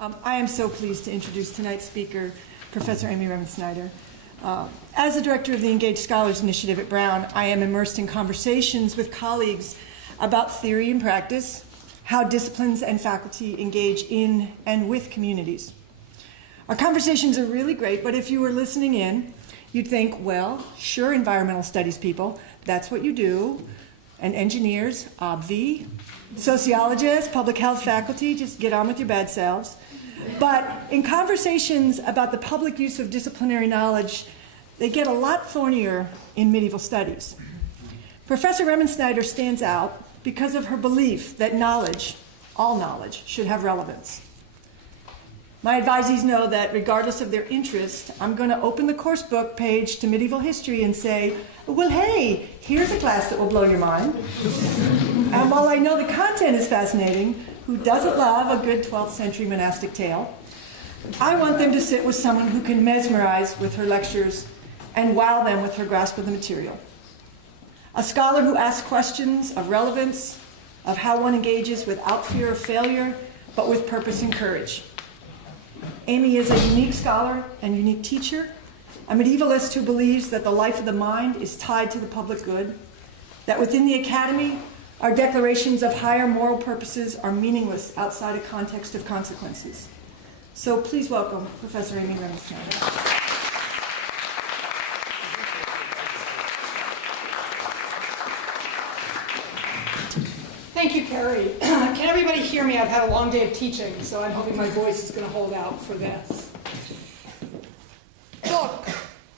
I am so pleased to introduce tonight's speaker, Professor Amy Remensnyder. As the director of the Engage Scholars Initiative at Brown, I am immersed in conversations with colleagues about theory and practice, how disciplines and faculty engage in and with communities. Our conversations are really great, but if you were listening in, you'd think, well, sure, environmental studies people, that's what you do. And engineers, obvi. Sociologists, public health faculty, just get on with your bad selves. But in conversations about the public use of disciplinary knowledge, they get a lot thornier in medieval studies. Professor Remensnyder stands out because of her belief that knowledge, all knowledge, should have relevance. My advisees know that regardless of their interest, I'm going to open the course book page to medieval history and say, well, hey, here's a class that will blow your mind. And while I know the content is fascinating, who doesn't love a good 12th century monastic tale? I want them to sit with someone who can mesmerize with her lectures and wow them with her grasp of the material. A scholar who asks questions of relevance, of how one engages without fear of failure, but with purpose and courage. Amy is a unique scholar and unique teacher, a medievalist who believes that the life of the mind is tied to the public good, that within the academy, our declarations of higher moral purposes are meaningless outside a context of consequences. So please welcome Professor Amy Remensnyder. Thank you, Carrie. Can everybody hear me? I've had a long day of teaching, so I'm hoping my voice is going to hold out for this. Look,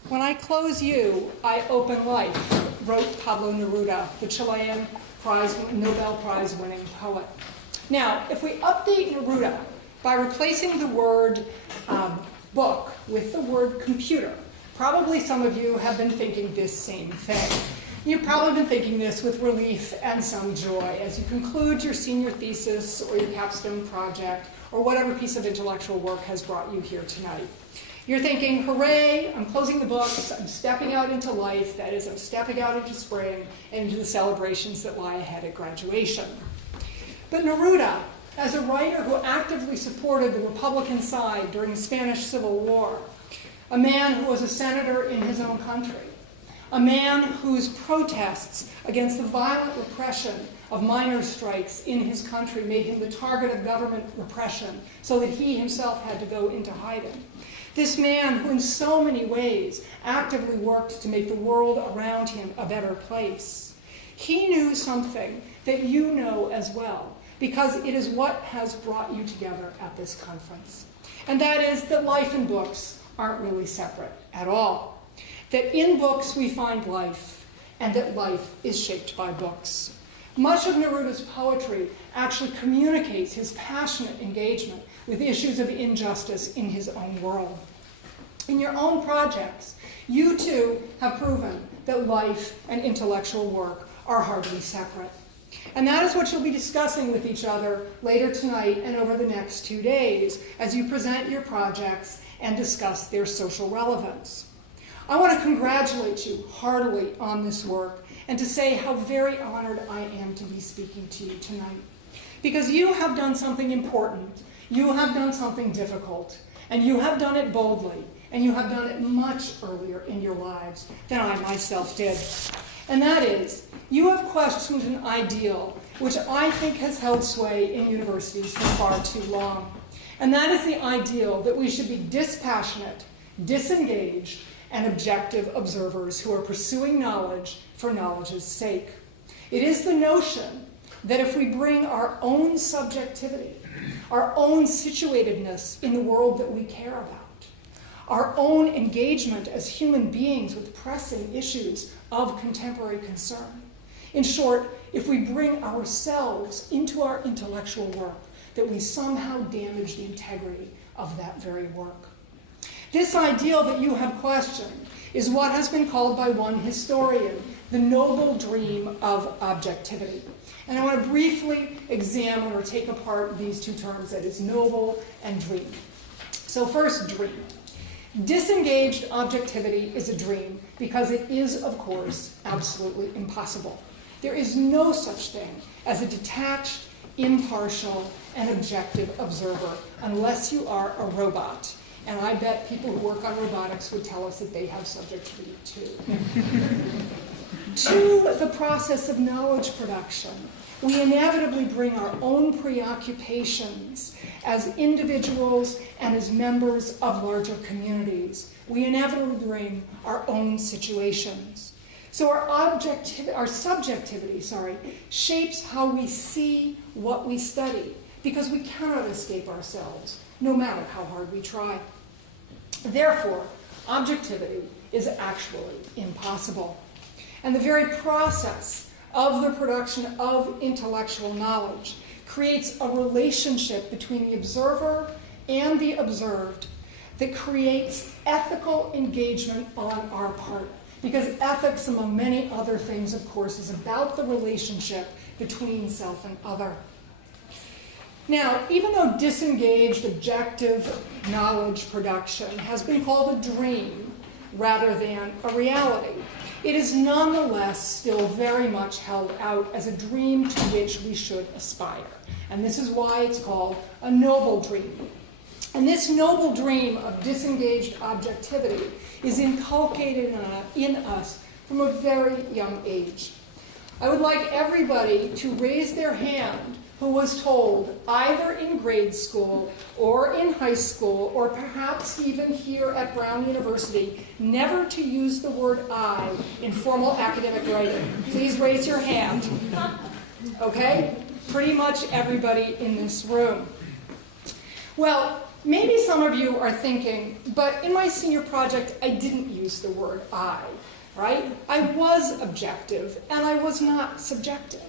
when I close you, I open life, wrote Pablo Neruda, the Chilean Nobel Prize winning poet. Now, if we update Neruda by replacing the word book with the word computer, probably some of you have been thinking this same thing. You've probably been thinking this with relief and some joy as you conclude your senior thesis or your capstone project or whatever piece of intellectual work has brought you here tonight. You're thinking, hooray, I'm closing the books, I'm stepping out into life, that is, I'm stepping out into spring and into the celebrations that lie ahead at graduation. But Neruda, as a writer who actively supported the Republican side during the Spanish Civil War, a man who was a senator in his own country, a man whose protests against the violent repression of miners' strikes in his country made him the target of government repression so that he himself had to go into hiding. This man who in so many ways actively worked to make the world around him a better place. He knew something that you know as well, because it is what has brought you together at this conference. And that is that life and books aren't really separate at all. That in books we find life, and that life is shaped by books. Much of Neruda's poetry actually communicates his passionate engagement with issues of injustice in his own world. In your own projects, you too have proven that life and intellectual work are hardly separate. And that is what you'll be discussing with each other later tonight and over the next 2 days as you present your projects and discuss their social relevance. I want to congratulate you heartily on this work and to say how very honored I am to be speaking to you tonight. Because you have done something important, you have done something difficult, and you have done it boldly, and you have done it much earlier in your lives than I myself did. And that is, you have questioned an ideal which I think has held sway in universities for far too long. And that is the ideal that we should be dispassionate, disengaged, and objective observers who are pursuing knowledge for knowledge's sake. It is the notion that if we bring our own subjectivity, our own situatedness in the world that we care about, our own engagement as human beings with pressing issues of contemporary concern, in short, if we bring ourselves into our intellectual work, that we somehow damage the integrity of that very work. This ideal that you have questioned is what has been called by one historian the noble dream of objectivity. And I want to briefly examine or take apart these two terms, that is noble and dream. So first, dream. Disengaged objectivity is a dream because it is, of course, absolutely impossible. There is no such thing as a detached, impartial, and objective observer, unless you are a robot. And I bet people who work on robotics would tell us that they have subjectivity too. To the process of knowledge production, we inevitably bring our own preoccupations as individuals and as members of larger communities. We inevitably bring our own situations. So our subjectivity shapes how we see what we study, because we cannot escape ourselves, no matter how hard we try. Therefore, objectivity is actually impossible. And the very process of the production of intellectual knowledge creates a relationship between the observer and the observed that creates ethical engagement on our part. Because ethics, among many other things, of course, is about the relationship between self and other. Now, even though disengaged objective knowledge production has been called a dream rather than a reality, it is nonetheless still very much held out as a dream to which we should aspire. And this is why it's called a noble dream. And this noble dream of disengaged objectivity is inculcated in us from a very young age. I would like everybody to raise their hand who was told, either in grade school or in high school, or perhaps even here at Brown University, never to use the word I in formal academic writing. Please raise your hand. Okay? Pretty much everybody in this room. Well, maybe some of you are thinking, but in my senior project, I didn't use the word I, right? I was objective, and I was not subjective.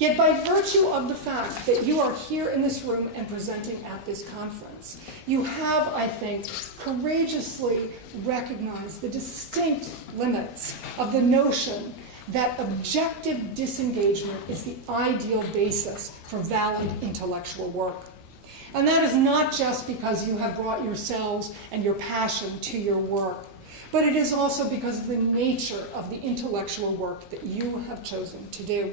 Yet by virtue of the fact that you are here in this room and presenting at this conference, you have, I think, courageously recognized the distinct limits of the notion that objective disengagement is the ideal basis for valid intellectual work. And that is not just because you have brought yourselves and your passion to your work, but it is also because of the nature of the intellectual work that you have chosen to do.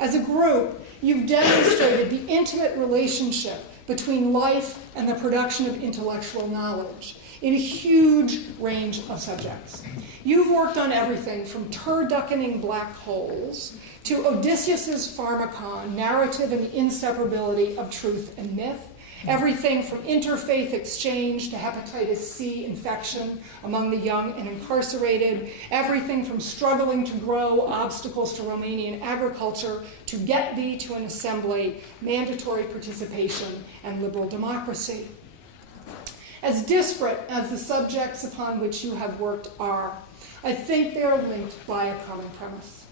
As a group, you've demonstrated the intimate relationship between life and the production of intellectual knowledge in a huge range of subjects. You've worked on everything from turduckening black holes to Odysseus's Pharmacon, narrative and the inseparability of truth and myth, everything from interfaith exchange to hepatitis C infection among the young and incarcerated, everything from struggling to grow, obstacles to Romanian agriculture, to get thee to an assembly, mandatory participation, and liberal democracy. As disparate as the subjects upon which you have worked are, I think they are linked by a common premise.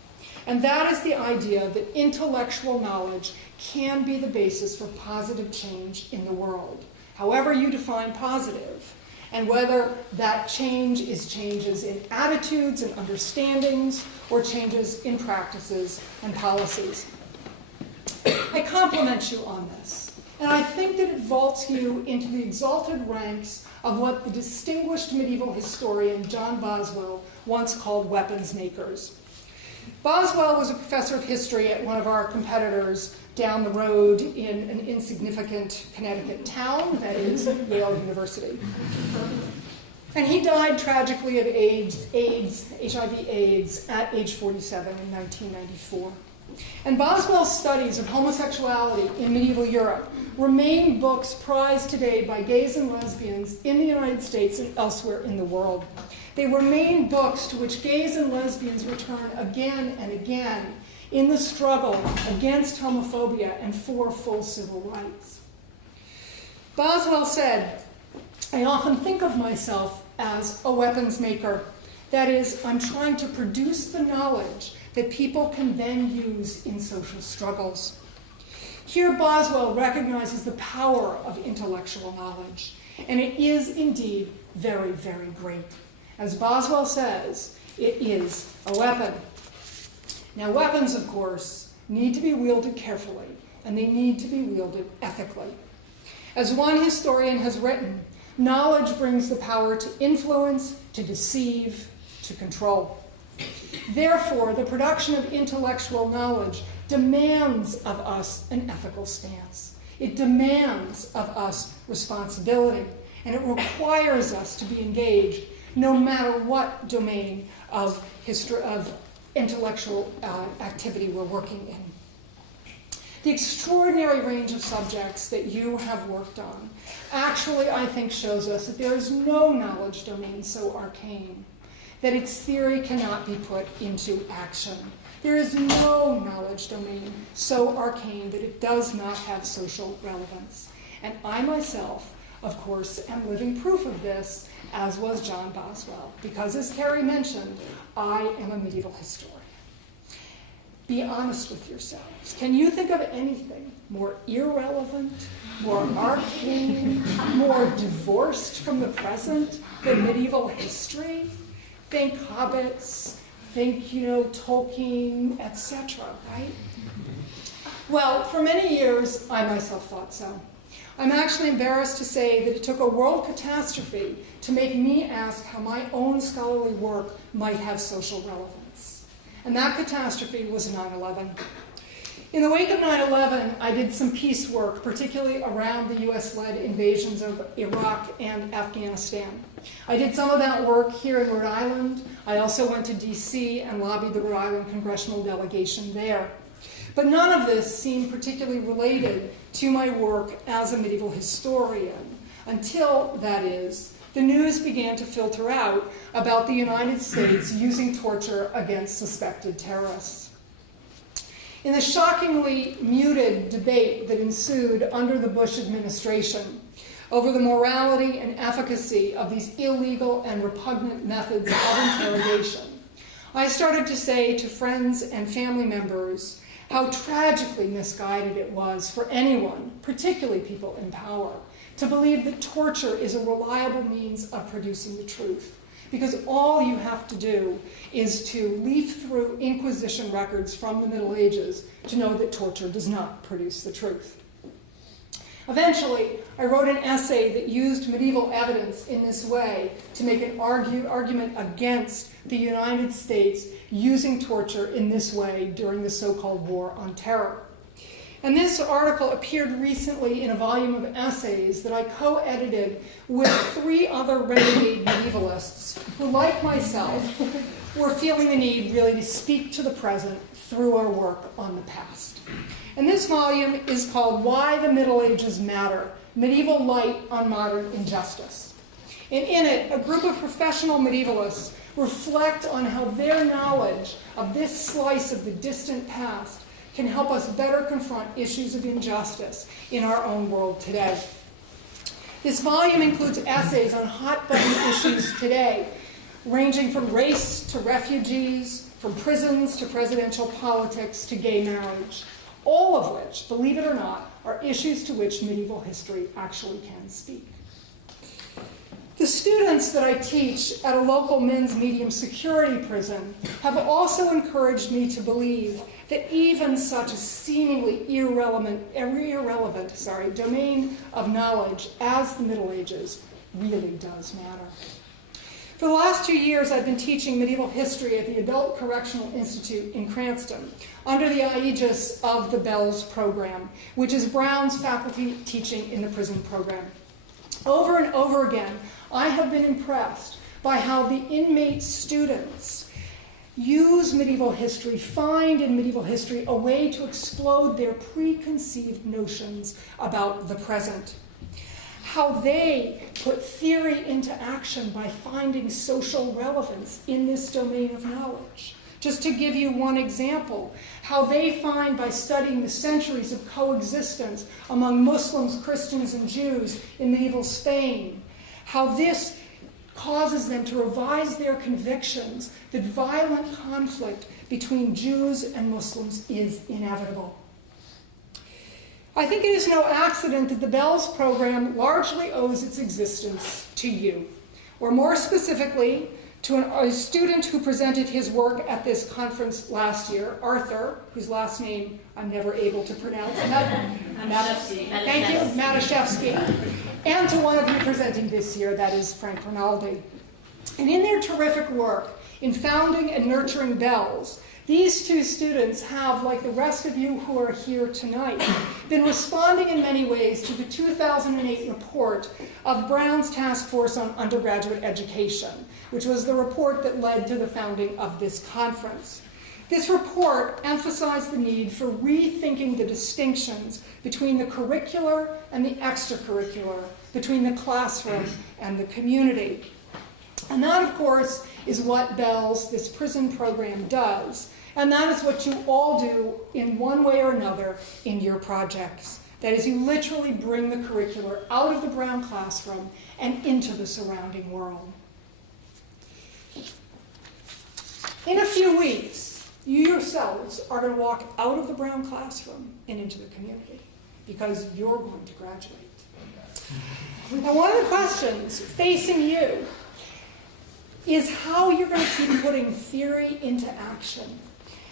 And that is the idea that intellectual knowledge can be the basis for positive change in the world, however you define positive, and whether that change is changes in attitudes and understandings or changes in practices and policies. I compliment you on this, and I think that it vaults you into the exalted ranks of what the distinguished medieval historian John Boswell once called weapons makers. Boswell was a professor of history at one of our competitors down the road in an insignificant Connecticut town, that is Yale University. And he died tragically of HIV/AIDS, at age 47 in 1994. And Boswell's studies of homosexuality in medieval Europe remain books prized today by gays and lesbians in the United States and elsewhere in the world. They remain books to which gays and lesbians return again and again in the struggle against homophobia and for full civil rights. Boswell said, I often think of myself as a weapons maker. That is, I'm trying to produce the knowledge that people can then use in social struggles. Here, Boswell recognizes the power of intellectual knowledge, and it is indeed very, very great. As Boswell says, it is a weapon. Now, weapons, of course, need to be wielded carefully, and they need to be wielded ethically. As one historian has written, knowledge brings the power to influence, to deceive, to control. Therefore, the production of intellectual knowledge demands of us an ethical stance. It demands of us responsibility, and it requires us to be engaged no matter what domain of history, of intellectual activity we're working in. The extraordinary range of subjects that you have worked on actually, I think, shows us that there is no knowledge domain so arcane that its theory cannot be put into action. There is no knowledge domain so arcane that it does not have social relevance. And I myself, of course, am living proof of this, as was John Boswell, because as Carrie mentioned, I am a medieval historian. Be honest with yourselves. Can you think of anything more irrelevant, more arcane, more divorced from the present than medieval history? Think hobbits, think, Tolkien, etc., right? Well, for many years, I myself thought so. I'm actually embarrassed to say that it took a world catastrophe to make me ask how my own scholarly work might have social relevance. And that catastrophe was 9/11. In the wake of 9/11, I did some peace work, particularly around the US-led invasions of Iraq and Afghanistan. I did some of that work here in Rhode Island. I also went to DC and lobbied the Rhode Island congressional delegation there. But none of this seemed particularly related to my work as a medieval historian, until, that is, the news began to filter out about the United States using torture against suspected terrorists. In the shockingly muted debate that ensued under the Bush administration over the morality and efficacy of these illegal and repugnant methods of interrogation, I started to say to friends and family members how tragically misguided it was for anyone, particularly people in power, to believe that torture is a reliable means of producing the truth. Because all you have to do is to leaf through Inquisition records from the Middle Ages to know that torture does not produce the truth. Eventually, I wrote an essay that used medieval evidence in this way to make an argument against the United States using torture in this way during the so-called War on Terror. And this article appeared recently in a volume of essays that I co-edited with 3 other renegade medievalists who, like myself, were feeling the need really to speak to the present through our work on the past. And this volume is called Why the Middle Ages Matter, Medieval Light on Modern Injustice. And in it, a group of professional medievalists reflect on how their knowledge of this slice of the distant past can help us better confront issues of injustice in our own world today. This volume includes essays on hot-button issues today, ranging from race to refugees, from prisons to presidential politics to gay marriage, all of which, believe it or not, are issues to which medieval history actually can speak. The students that I teach at a local men's medium security prison have also encouraged me to believe that even such a seemingly irrelevant domain of knowledge as the Middle Ages really does matter. For the last 2 years, I've been teaching medieval history at the Adult Correctional Institute in Cranston under the aegis of the BELLS program, which is Brown's faculty teaching in the prison program. Over and over again, I have been impressed by how the inmate students use medieval history, find in medieval history a way to explode their preconceived notions about the present. How they put theory into action by finding social relevance in this domain of knowledge. Just to give you one example, how they find by studying the centuries of coexistence among Muslims, Christians, and Jews in medieval Spain, how this causes them to revise their convictions that violent conflict between Jews and Muslims is inevitable. I think it is no accident that the BELLS program largely owes its existence to you, or more specifically, to a student who presented his work at this conference last year, Arthur, whose last name I'm never able to pronounce. Thank you, Matuszewski. And to one of you presenting this year, that is Frank Rinaldi. And in their terrific work in founding and nurturing BELLS, These two students have, like the rest of you who are here tonight, been responding in many ways to the 2008 report of Brown's Task Force on Undergraduate Education, which was the report that led to the founding of this conference. This report emphasized the need for rethinking the distinctions between the curricular and the extracurricular, between the classroom and the community. And that, of course, is what BELL's, this prison program, does. And that is what you all do in one way or another in your projects. That is, you literally bring the curricular out of the Brown classroom and into the surrounding world. In a few weeks, you yourselves are going to walk out of the Brown classroom and into the community because you're going to graduate. Now, one of the questions facing you is how you're going to keep putting theory into action.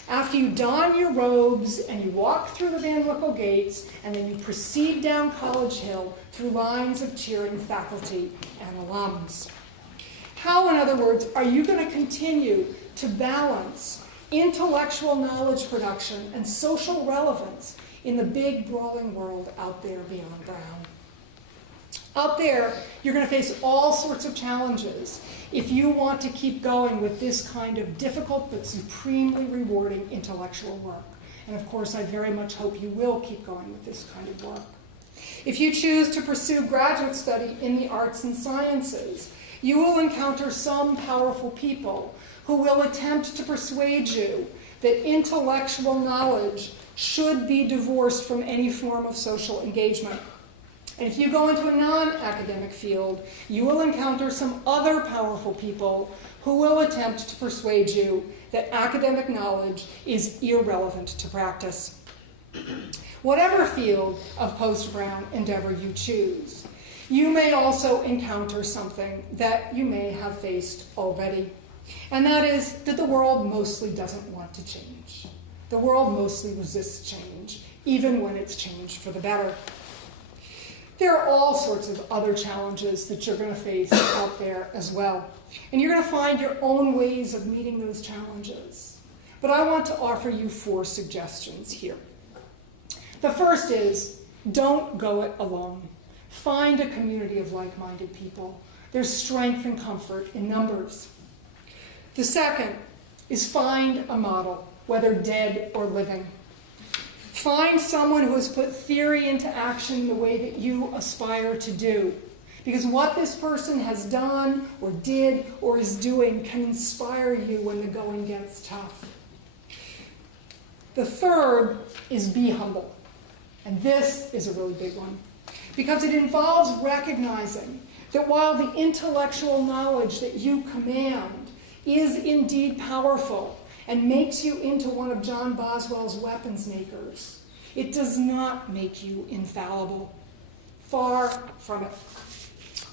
After you don your robes and you walk through the Van Wickle gates and then you proceed down College Hill through lines of cheering faculty and alums. How, in other words, are you going to continue to balance intellectual knowledge production and social relevance in the big, brawling world out there beyond Brown? Out there, you're going to face all sorts of challenges if you want to keep going with this kind of difficult but supremely rewarding intellectual work. And of course, I very much hope you will keep going with this kind of work. If you choose to pursue graduate study in the arts and sciences, you will encounter some powerful people who will attempt to persuade you that intellectual knowledge should be divorced from any form of social engagement. And if you go into a non-academic field, you will encounter some other powerful people who will attempt to persuade you that academic knowledge is irrelevant to practice. Whatever field of post-Brown endeavor you choose, you may also encounter something that you may have faced already. And that is that the world mostly doesn't want to change. The world mostly resists change, even when it's changed for the better. There are all sorts of other challenges that you're going to face out there as well. And you're going to find your own ways of meeting those challenges. But I want to offer you 4 suggestions here. The first is, don't go it alone. Find a community of like-minded people. There's strength and comfort in numbers. The second is find a model, whether dead or living. Find someone who has put theory into action the way that you aspire to do. Because what this person has done or did or is doing can inspire you when the going gets tough. The third is be humble. And this is a really big one. Because it involves recognizing that while the intellectual knowledge that you command is indeed powerful, and makes you into one of John Boswell's weapons makers, it does not make you infallible. Far from it.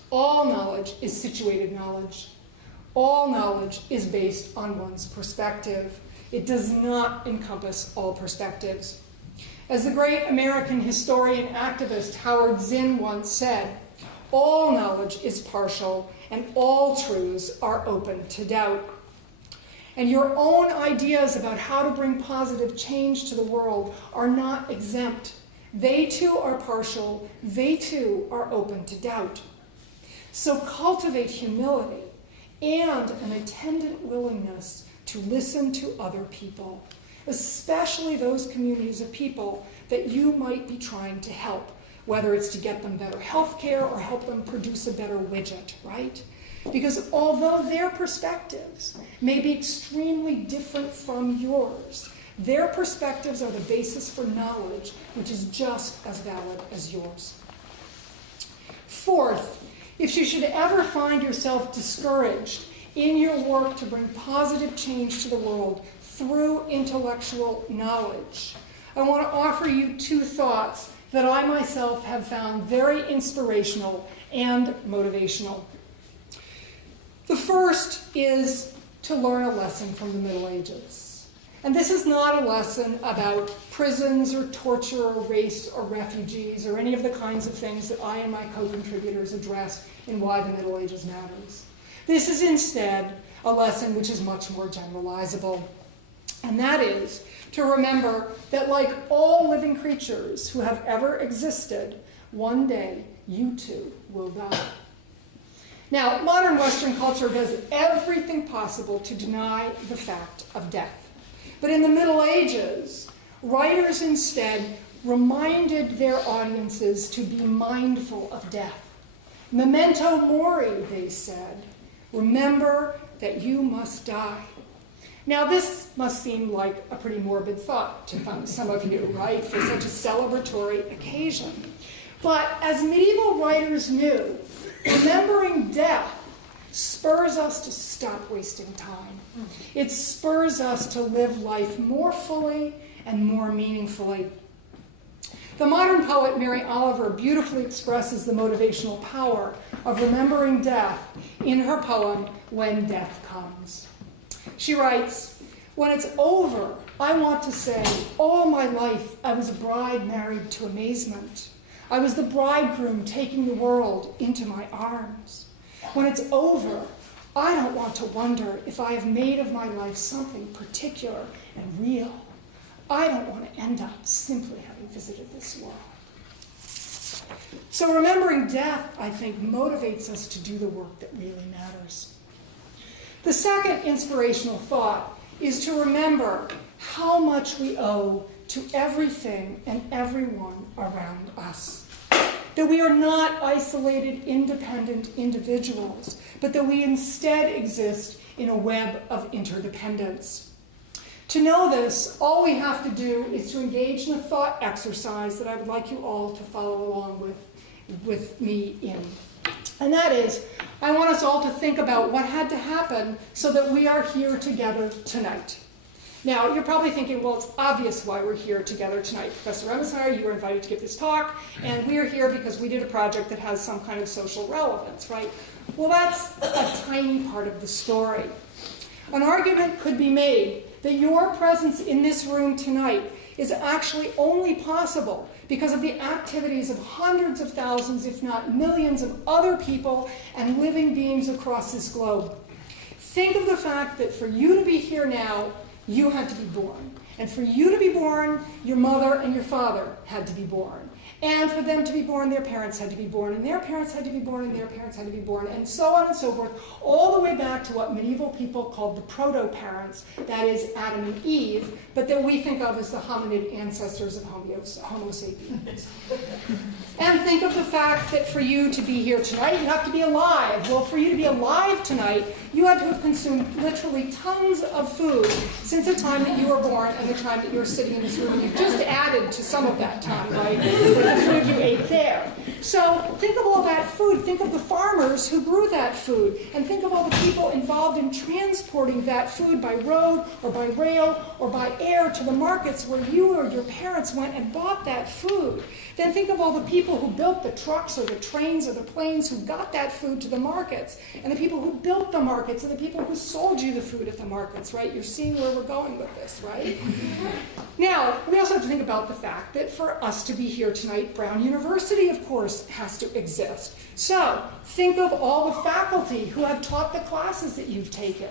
All knowledge is situated knowledge. All knowledge is based on one's perspective. It does not encompass all perspectives. As the great American historian activist Howard Zinn once said, all knowledge is partial and all truths are open to doubt. And your own ideas about how to bring positive change to the world are not exempt. They too are partial. They too are open to doubt. So cultivate humility and an attendant willingness to listen to other people, especially those communities of people that you might be trying to help, whether it's to get them better health care or help them produce a better widget, right? Because although their perspectives may be extremely different from yours, their perspectives are the basis for knowledge, which is just as valid as yours. Fourth, if you should ever find yourself discouraged in your work to bring positive change to the world through intellectual knowledge, I want to offer you 2 thoughts that I myself have found very inspirational and motivational. The first is to learn a lesson from the Middle Ages. And this is not a lesson about prisons or torture or race or refugees or any of the kinds of things that I and my co-contributors address in Why the Middle Ages Matters. This is instead a lesson which is much more generalizable. And that is to remember that like all living creatures who have ever existed, one day you too will die. Now, modern Western culture does everything possible to deny the fact of death. But in the Middle Ages, writers instead reminded their audiences to be mindful of death. Memento mori, they said. Remember that you must die. Now, this must seem like a pretty morbid thought to some of you, right, for such a celebratory occasion. But as medieval writers knew, remembering death spurs us to stop wasting time. It spurs us to live life more fully and more meaningfully. The modern poet Mary Oliver beautifully expresses the motivational power of remembering death in her poem, When Death Comes. She writes, "When it's over, I want to say, all my life I was a bride married to amazement. I was the bridegroom taking the world into my arms. When it's over, I don't want to wonder if I have made of my life something particular and real. I don't want to end up simply having visited this world." So remembering death, I think, motivates us to do the work that really matters. The second inspirational thought is to remember how much we owe to everything and everyone around us. That we are not isolated, independent individuals, but that we instead exist in a web of interdependence. To know this, all we have to do is to engage in a thought exercise that I would like you all to follow along with me in. And that is, I want us all to think about what had to happen so that we are here together tonight. Now, you're probably thinking, well, it's obvious why we're here together tonight. Professor Remensnyder, you were invited to give this talk, and we're here because we did a project that has some kind of social relevance, right? Well, that's a tiny part of the story. An argument could be made that your presence in this room tonight is actually only possible because of the activities of hundreds of thousands, if not millions, of other people and living beings across this globe. Think of the fact that for you to be here now, you had to be born. And for you to be born, your mother and your father had to be born. And for them to be born, their parents had to be born, and their parents had to be born, and their parents had to be born, and so on and so forth, all the way back to what medieval people called the proto-parents, that is Adam and Eve, but that we think of as the hominid ancestors of Homo sapiens. And think of the fact that for you to be here tonight, you have to be alive. Well, for you to be alive tonight, you had to have consumed literally tons of food since the time that you were born and the time that you're sitting in this room. You've just added to some of that time, right, with the food you ate there. So think of all that food. Think of the farmers who grew that food. And think of all the people involved in transporting that food by road or by rail or by air to the markets where you or your parents went and bought that food. Then think of all the people who built the trucks or the trains or the planes who got that food to the markets, and the people who built the markets and the people who sold you the food at the markets, right? You're seeing where we're going with this, right? Now, we also have to think about the fact that for us to be here tonight, Brown University, of course, has to exist. So think of all the faculty who have taught the classes that you've taken.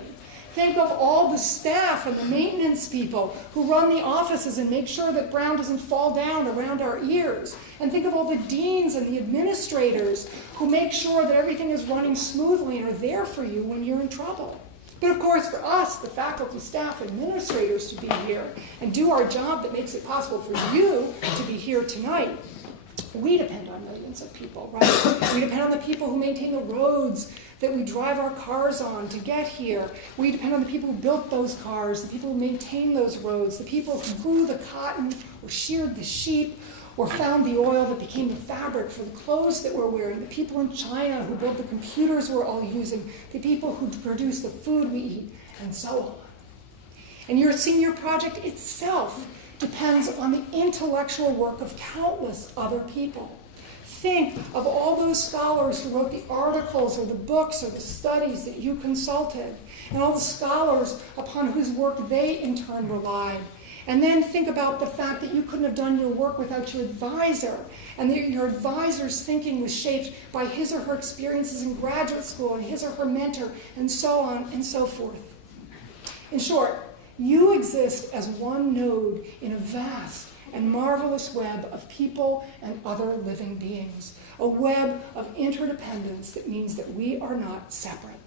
Think of all the staff and the maintenance people who run the offices and make sure that Brown doesn't fall down around our ears. And think of all the deans and the administrators who make sure that everything is running smoothly and are there for you when you're in trouble. But of course, for us, the faculty, staff, administrators to be here and do our job that makes it possible for you to be here tonight, we depend on millions of people, right? We depend on the people who maintain the roads that we drive our cars on to get here. We depend on the people who built those cars, the people who maintain those roads, the people who grew the cotton or sheared the sheep or found the oil that became the fabric for the clothes that we're wearing, the people in China who built the computers we're all using, the people who produce the food we eat, and so on. And your senior project itself depends on the intellectual work of countless other people. Think of all those scholars who wrote the articles or the books or the studies that you consulted, and all the scholars upon whose work they in turn relied. And then think about the fact that you couldn't have done your work without your advisor, and that your advisor's thinking was shaped by his or her experiences in graduate school and his or her mentor, and so on and so forth. In short, You exist as one node in a vast and marvelous web of people and other living beings, a web of interdependence that means that we are not separate.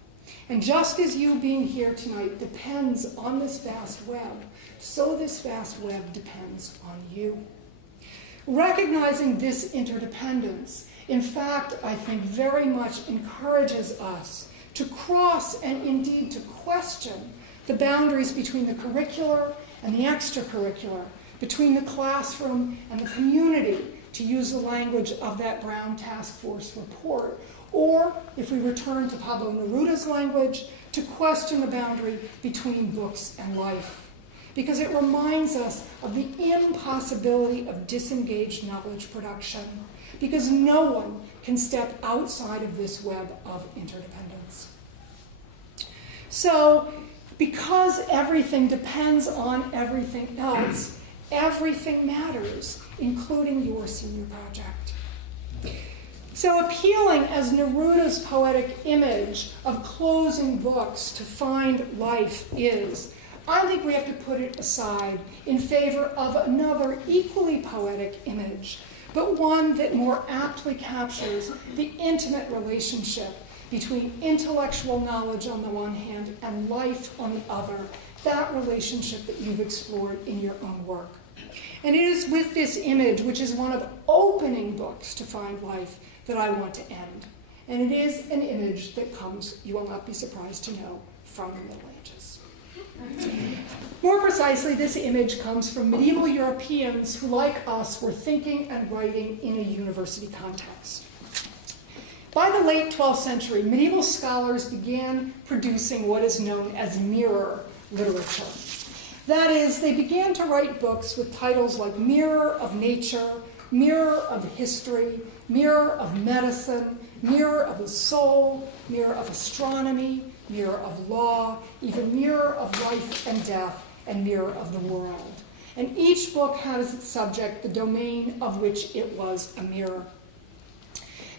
And just as you being here tonight depends on this vast web, so this vast web depends on you. Recognizing this interdependence, in fact, I think very much encourages us to cross and indeed to question the boundaries between the curricular and the extracurricular, between the classroom and the community, to use the language of that Brown Task Force report, or, if we return to Pablo Neruda's language, to question the boundary between books and life. Because it reminds us of the impossibility of disengaged knowledge production, because no one can step outside of this web of interdependence. So, because everything depends on everything else, everything matters, including your senior project. So appealing as Neruda's poetic image of closing books to find life is, I think we have to put it aside in favor of another equally poetic image, but one that more aptly captures the intimate relationship between intellectual knowledge on the one hand and life on the other, that relationship that you've explored in your own work. And it is with this image, which is one of opening books to find life, that I want to end. And it is an image that comes, you will not be surprised to know, from the Middle Ages. More precisely, this image comes from medieval Europeans who, like us, were thinking and writing in a university context. By the late 12th century, medieval scholars began producing what is known as mirror literature. That is, they began to write books with titles like Mirror of Nature, Mirror of History, Mirror of Medicine, Mirror of the Soul, Mirror of Astronomy, Mirror of Law, even Mirror of Life and Death, and Mirror of the World. And each book had as its subject the domain of which it was a mirror.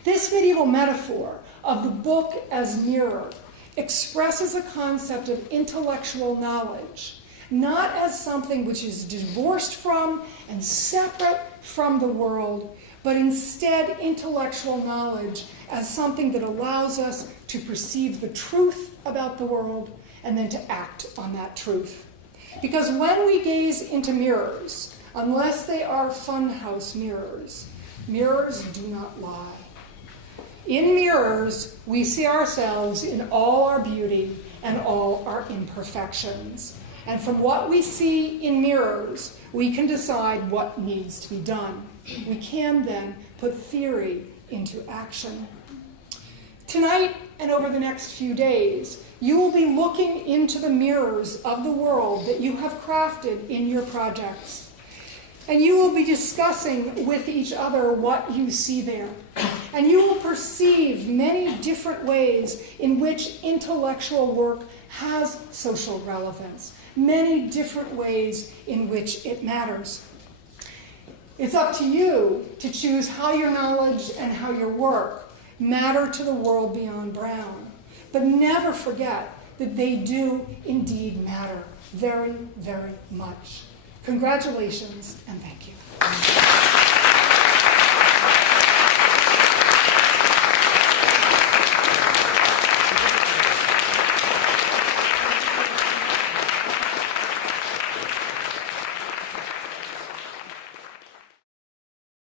This medieval metaphor of the book as mirror expresses a concept of intellectual knowledge, not as something which is divorced from and separate from the world, but instead intellectual knowledge as something that allows us to perceive the truth about the world and then to act on that truth. Because when we gaze into mirrors, unless they are funhouse mirrors, mirrors do not lie. In mirrors, we see ourselves in all our beauty and all our imperfections. And from what we see in mirrors, we can decide what needs to be done. We can then put theory into action. Tonight and over the next few days, you will be looking into the mirrors of the world that you have crafted in your projects. And you will be discussing with each other what you see there. And you will perceive many different ways in which intellectual work has social relevance, many different ways in which it matters. It's up to you to choose how your knowledge and how your work matter to the world beyond Brown. But never forget that they do indeed matter very, very much. Congratulations, and thank you.